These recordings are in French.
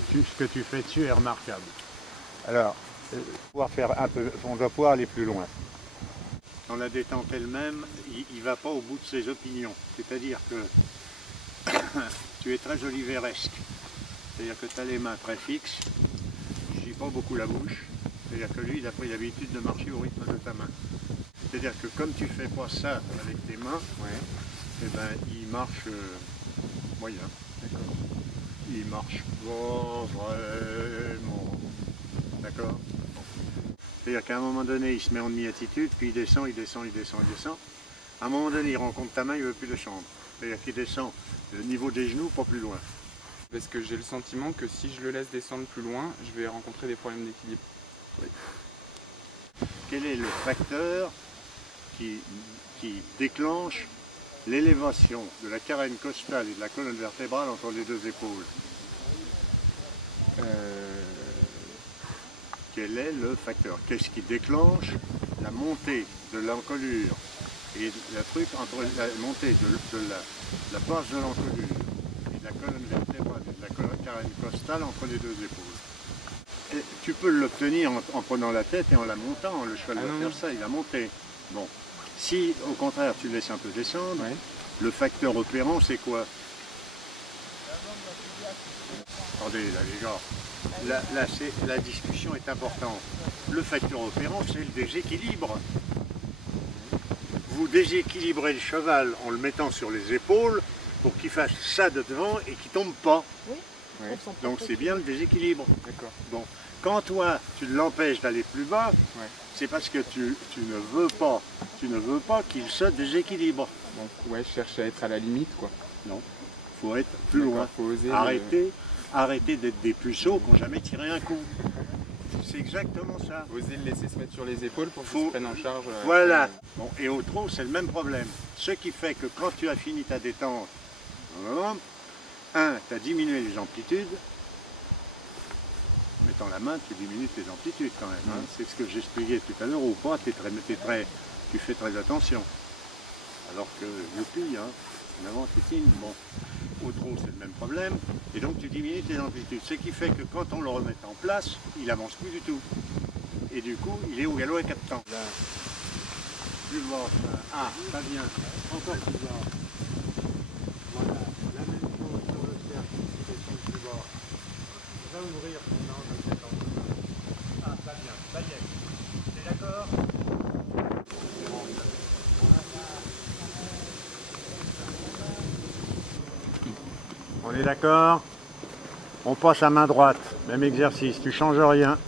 ce que tu fais dessus est remarquable. Alors, on doit pouvoir aller plus loin. Dans la détente elle-même, il ne va pas au bout de ses opinions. C'est-à-dire que tu es très oliveresque. C'est-à-dire que tu as les mains très fixes, tu ne gis pas beaucoup la bouche. C'est-à-dire que lui, il a pris l'habitude de marcher au rythme de ta main. C'est-à-dire que comme tu ne fais pas ça avec tes mains, eh ben, il marche moyen. Il marche pas vraiment. D'accord. C'est-à-dire qu'à un moment donné, il se met en demi-attitude, puis il descend, il descend, il descend, il descend. À un moment donné, il rencontre ta main, il ne veut plus descendre. C'est-à-dire qu'il descend le niveau des genoux, pas plus loin. Parce que j'ai le sentiment que si je le laisse descendre plus loin, je vais rencontrer des problèmes d'équilibre. Oui. Quel est le facteur qui déclenche l'élévation de la carène costale et de la colonne vertébrale entre les deux épaules? Quel est le facteur? Qu'est-ce qui déclenche la montée de l'encolure et le truc entre la montée de la base de l'encolure et de la colonne vertébrale et de la carène costale entre les deux épaules? Et tu peux l'obtenir en prenant la tête et en la montant. Le cheval va faire ça, il va monter. Bon. Si au contraire tu laisses un peu descendre, le facteur opérant c'est quoi? Attendez là les gars, là la discussion est importante. Le facteur opérant c'est le déséquilibre. Vous déséquilibrez le cheval en le mettant sur les épaules pour qu'il fasse ça de devant et qu'il ne tombe pas. Oui. Donc c'est bien le déséquilibre. D'accord. Bon. Quand toi tu l'empêches d'aller plus bas, c'est parce que tu ne veux pas qu'il se déséquilibre. Donc ouais, je cherche à être à la limite quoi. Non, il faut être plus loin. Faut oser Arrêter d'être des puceaux qui n'ont jamais tiré un coup. C'est exactement ça. Oser le laisser se mettre sur les épaules pour qu'il se prenne en charge. Voilà. Bon, et au trot, c'est le même problème. Ce qui fait que quand tu as fini ta détente, tu as diminué les amplitudes. En mettant la main, tu diminues tes amplitudes quand même. C'est ce que j'expliquais tout à l'heure, ou pas, tu fais très attention. Alors que, youpi, en avant, tu signes. Bon, au trot, c'est le même problème. Et donc, tu diminues tes amplitudes. Ce qui fait que quand on le remet en place, il avance plus du tout. Et du coup, il est au galop à 4 temps. Là, plus bas, ça vient. Encore plus bas. Voilà, la même chose sur le cercle qui descend plus bas. Va ouvrir maintenant de cet endroit. Ça vient, ça y est. T'es d'accord? On est d'accord? On passe à main droite, même exercice, tu changes rien.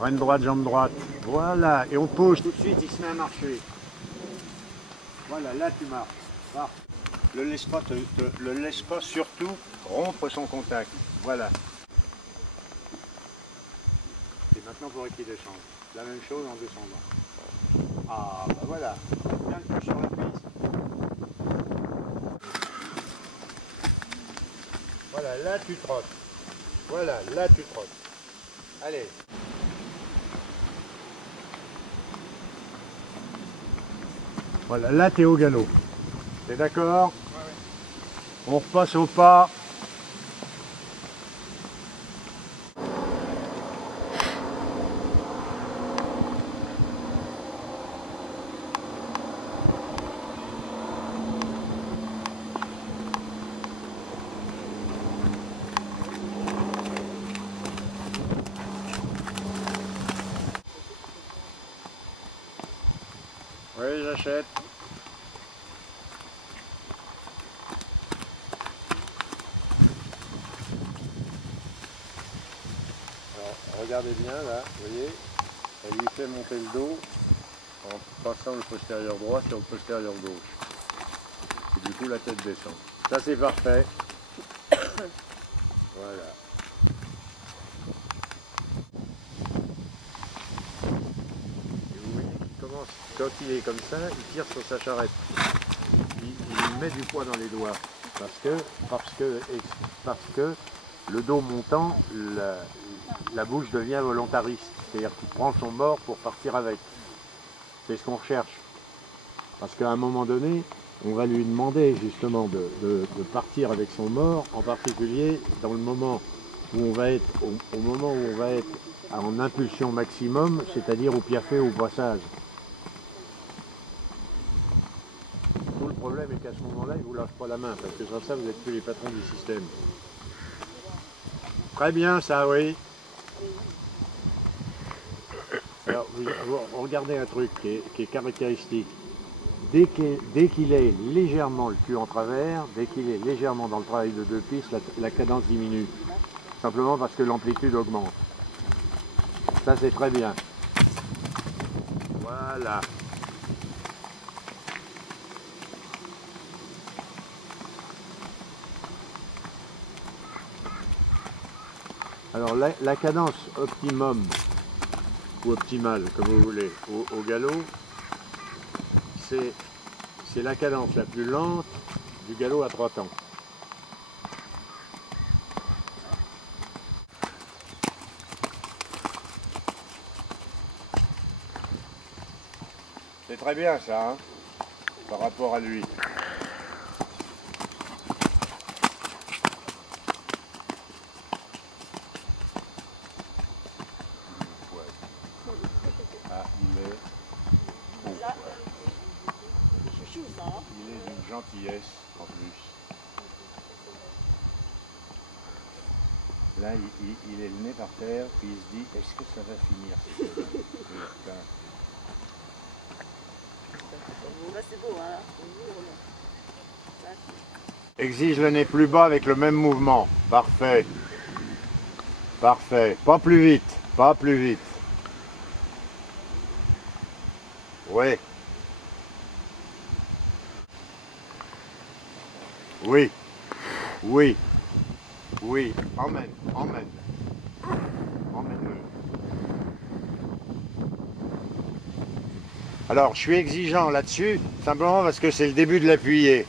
Reine droite, jambe droite. Voilà, et on pousse. Tout de suite, il se met à marcher. Voilà, là tu marches. Le laisse pas surtout rompre son contact. Voilà. Et maintenant, il faudrait qu'il descende. La même chose en descendant. Ah, bah voilà. Bien le cul sur la piste. Voilà, là tu trottes. Voilà, là tu trottes. Allez. Voilà, là tu es au galop. T'es d'accord? On repasse au pas. Oui, j'achète. Alors, regardez bien là, vous voyez, elle lui fait monter le dos en passant le postérieur droit sur le postérieur gauche. Et du coup, la tête descend. Ça, c'est parfait. Voilà. Quand il est comme ça, il tire sur sa charrette. Il met du poids dans les doigts. Parce que le dos montant, la bouche devient volontariste. C'est-à-dire qu'il prend son mort pour partir avec. C'est ce qu'on recherche. Parce qu'à un moment donné, on va lui demander justement de partir avec son mort, en particulier dans le moment où on va être, au moment où on va être en impulsion maximum, c'est-à-dire au piafé ou au passage. Tout le problème est qu'à ce moment-là, il ne vous lâche pas la main, parce que sans ça, vous n'êtes plus les patrons du système. Très bien ça, oui. Alors, vous regardez un truc qui est caractéristique. Dès qu'il est légèrement le cul en travers, dès qu'il est légèrement dans le travail de deux pistes, la cadence diminue. Simplement parce que l'amplitude augmente. Ça, c'est très bien. Voilà. Alors, la cadence optimum, ou optimale, comme vous voulez, au galop, c'est la cadence la plus lente du galop à 3 temps. C'est très bien ça, hein, par rapport à lui. Ah, il est haut. Il est d'une gentillesse en plus. Là, il est le nez par terre, puis il se dit, est-ce que ça va finir? C'est beau, hein. Exige le nez plus bas avec le même mouvement. Parfait. Parfait. Pas plus vite. Pas plus vite. Oui. Oui. Oui. Oui. Emmène. Emmène. Emmène-le. Alors, je suis exigeant là-dessus, simplement parce que c'est le début de l'appuyer.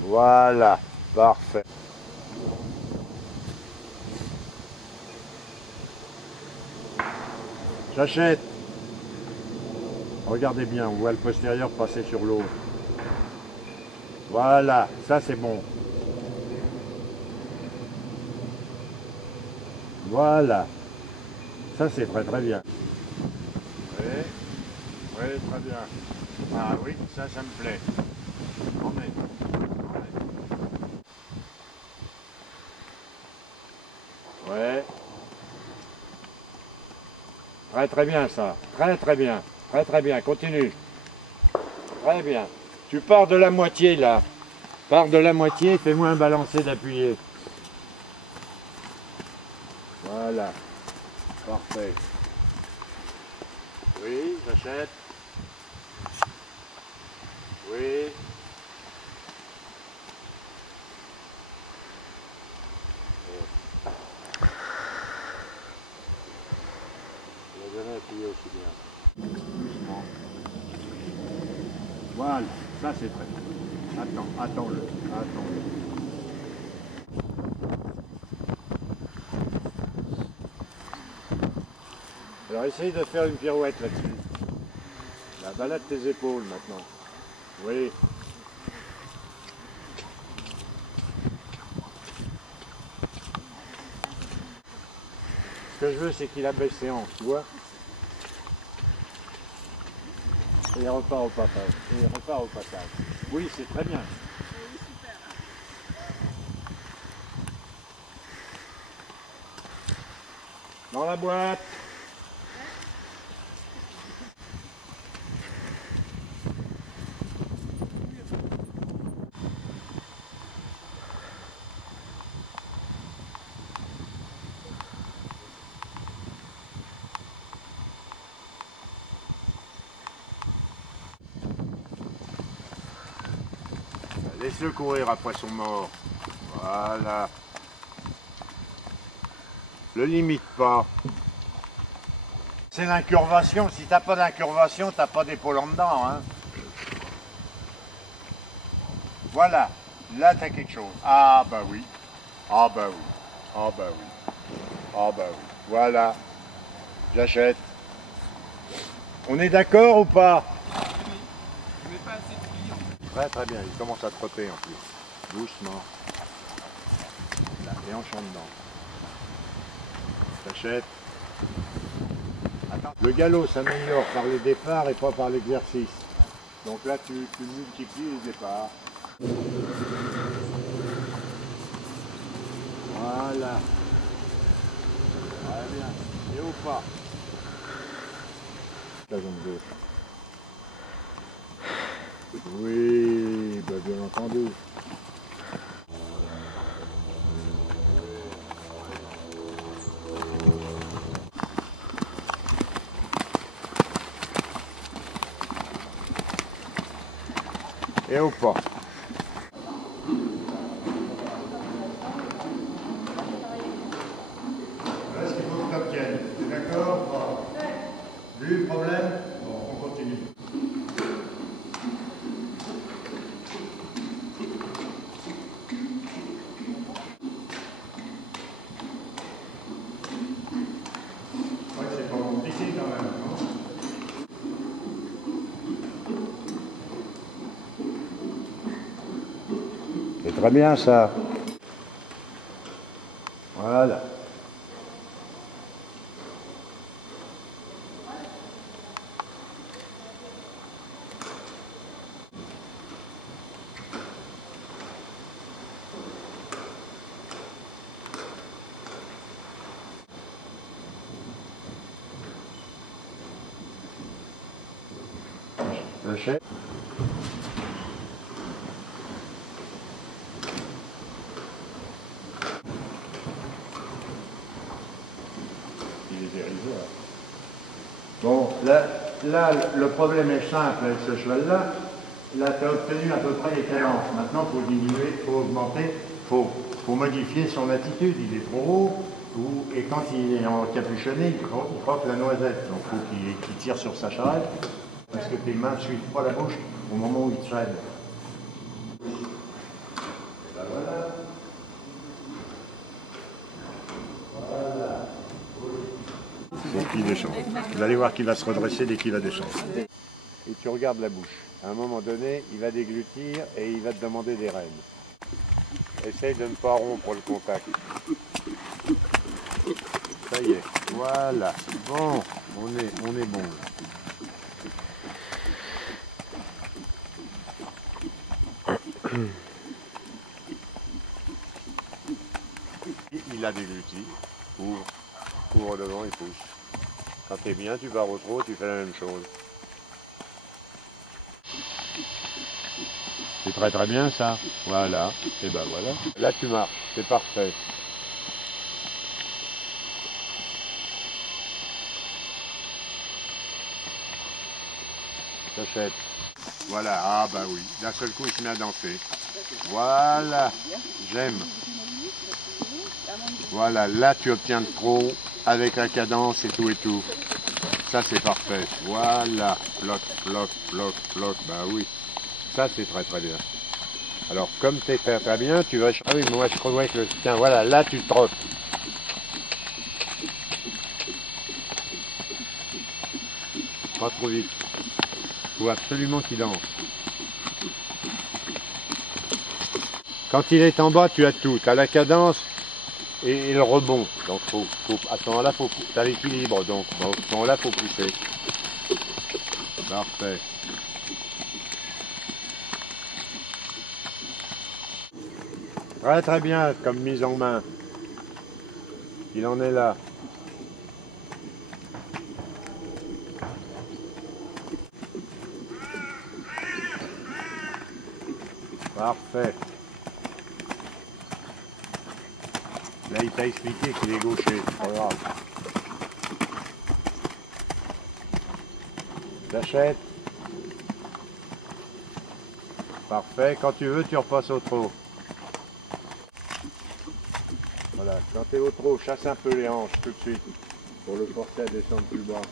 Voilà. Parfait. J'achète. Regardez bien, on voit le postérieur passer sur l'autre. Voilà, ça c'est bon. Voilà. Ça c'est très très bien. Oui, oui, très bien. Ah oui, ça me plaît. Emmène. Ouais. Très très bien ça. Très très bien. Très très bien. Continue. Très bien. Tu pars de la moitié là. Pars de la moitié, fais-moi un balancé d'appuyer. Voilà. Parfait. Oui, j'achète. Oui. Il a jamais appuyé aussi bien. Doucement. Voilà, ça c'est très bien. Attends-le. Alors essaye de faire une pirouette là-dessus. La balade tes épaules maintenant. Oui. Ce que je veux, c'est qu'il abaisse ses hanches, tu vois. Et il repart au passage. Oui, c'est très bien. Dans la boîte. Laisse-le courir après son mort. Voilà. Le limite pas. C'est l'incurvation. Si t'as pas d'incurvation, t'as pas d'épaule en dedans. Hein. Voilà. Là, t'as quelque chose. Ah bah oui. Ah bah oui. Ah bah oui. Ah bah oui. Voilà. J'achète. On est d'accord ou pas? Je mets pas assez de plis. Très très bien. Il commence à trotter en plus. Doucement. Là. les hanches en dedans. T'achètes. Attends. Le galop s'améliore par les départs et pas par l'exercice. Donc là, tu multiplies les départs. Voilà. Très bien. Et au pas. La jambe gauche. Oui, bah bien entendu. Et au pas. Voilà ce qu'il faut que tu obtiennes. Tu es d'accord? Vu le problème? Bon, on continue. Ouais, c'est pas compliqué quand même, non? C'est très bien ça. Voilà. Le chef. Il est dérisoire. Bon, là, le problème est simple avec ce cheval-là. Là, tu as obtenu à peu près les cadences. Maintenant, il faut diminuer, il faut augmenter, il faut modifier son attitude. Il est trop haut, et quand il est encapuchonné, il croque la noisette. Donc, il faut qu'il tire sur sa charrette, parce que tes mains ne suivent pas la bouche au moment où il traîne. Et ben voilà. Donc il descend. Vous allez voir qu'il va se redresser dès qu'il va descendre. Et tu regardes la bouche. À un moment donné, il va déglutir et il va te demander des rênes. Essaye de ne pas rompre le contact. Ça y est, voilà. Bon, on est bon. Il a dégluti. Ouvre devant et pousse. Quand t'es bien, tu vas au trot, tu fais la même chose. C'est très très bien ça. Voilà. Et ben voilà. Là tu marches, c'est parfait. T'achètes. Voilà, ah bah oui. D'un seul coup il se met à danser. Voilà. J'aime. Voilà, là tu obtiens le trot avec la cadence et tout. Ça c'est parfait. Voilà. Bloc. Bah oui. Ça c'est très très bien. Alors comme c'est très bien, tu vas... Ah oui, moi je crois que le... Tiens, voilà, là tu trottes. Pas trop vite. Faut absolument qu'il danse. Quand il est en bas, tu as tout. Tu as la cadence et le rebond. Donc à ce moment-là, tu as l'équilibre. Donc à ce moment-là, il faut pousser. Parfait. Très très bien comme mise en main. Il en est là. Parfait. Là, il t'a expliqué qu'il est gaucher. C'est pas grave. T'achètes. Parfait. Quand tu veux, tu repasses au trot. Voilà. Quand tu es au trot, chasse un peu les hanches tout de suite pour le forcer à descendre plus bas.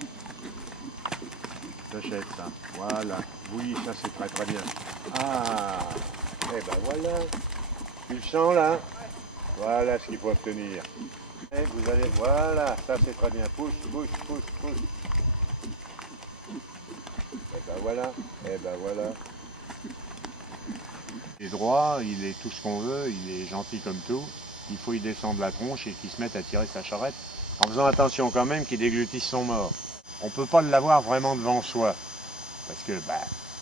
T'achètes ça. Voilà. Oui, ça c'est très très bien. Ah. Et ben voilà. Tu le sens là? Voilà ce qu'il faut obtenir. Et vous allez, voilà, ça c'est très bien. Pousse. Et ben voilà. Il est droit, il est tout ce qu'on veut, il est gentil comme tout. il faut y descendre la tronche et qu'il se mette à tirer sa charrette, en faisant attention quand même qu'il déglutisse son mort. On ne peut pas l'avoir vraiment devant soi,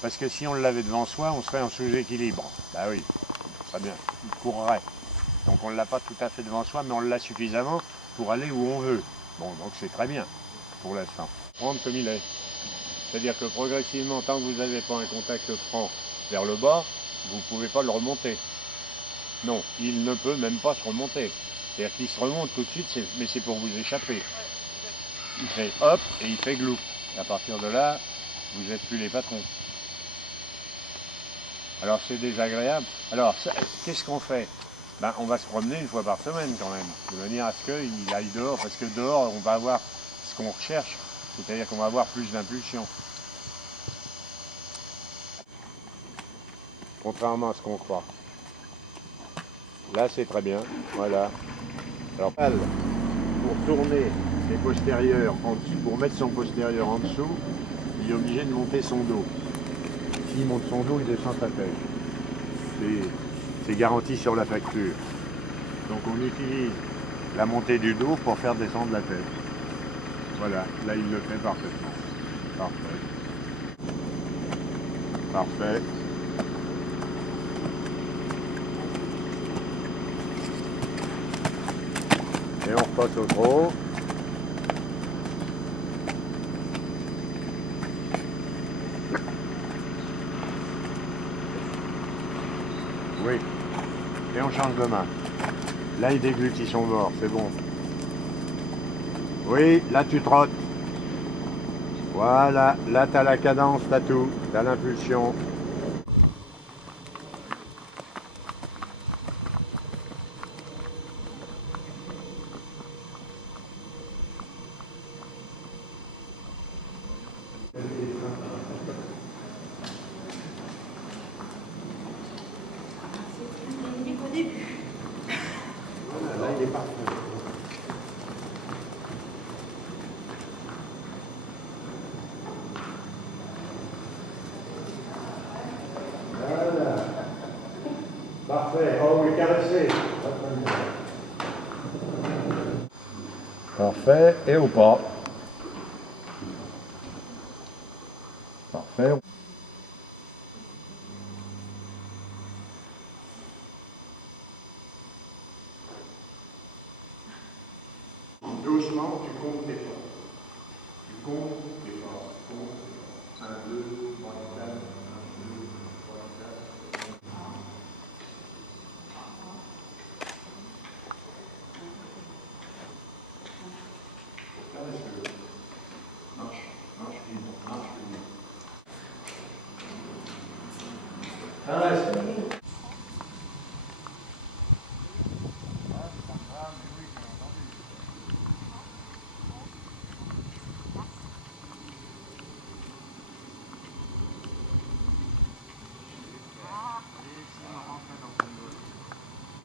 parce que si on l'avait devant soi, on serait en sous-équilibre. Bah oui, très bien, il courrait. Donc on ne l'a pas tout à fait devant soi, mais on l'a suffisamment pour aller où on veut. Bon, donc c'est très bien pour l'instant. Prendre comme il est. C'est-à-dire que progressivement, tant que vous n'avez pas un contact franc vers le bas, vous ne pouvez pas le remonter. Non, il ne peut même pas se remonter. C'est-à-dire qu'il se remonte tout de suite, mais c'est pour vous échapper. Il fait hop et il fait glou. Et à partir de là, vous n'êtes plus les patrons. Alors c'est désagréable. Alors qu'est-ce qu'on fait? Ben, on va se promener une fois par semaine quand même, de manière à ce qu'il aille dehors, parce que dehors on va avoir ce qu'on recherche, c'est-à-dire qu'on va avoir plus d'impulsion. Contrairement à ce qu'on croit. Là c'est très bien, voilà. Alors pour tourner les postérieurs en dessous, pour mettre son postérieur en dessous, il est obligé de monter son dos. S'il monte son dos, il descend sa tête. C'est garanti sur la facture. Donc on utilise la montée du dos pour faire descendre la tête. Voilà, là il le fait parfaitement. Parfait. Parfait. Et on repasse au trot. Oui. Et on change de main. Là, il déglutit son bord, c'est bon. Oui, là, tu trottes. Voilà, là, tu as la cadence, tu as tout. Tu as l'impulsion. Voilà, là, il est parfait. Voilà. Parfait. Oh, oui, caressé. Parfait. Et au pas. Parfait. Doucement, tu comptes tes pas. Tu comptes tes pas. 1, 2, 3, 4.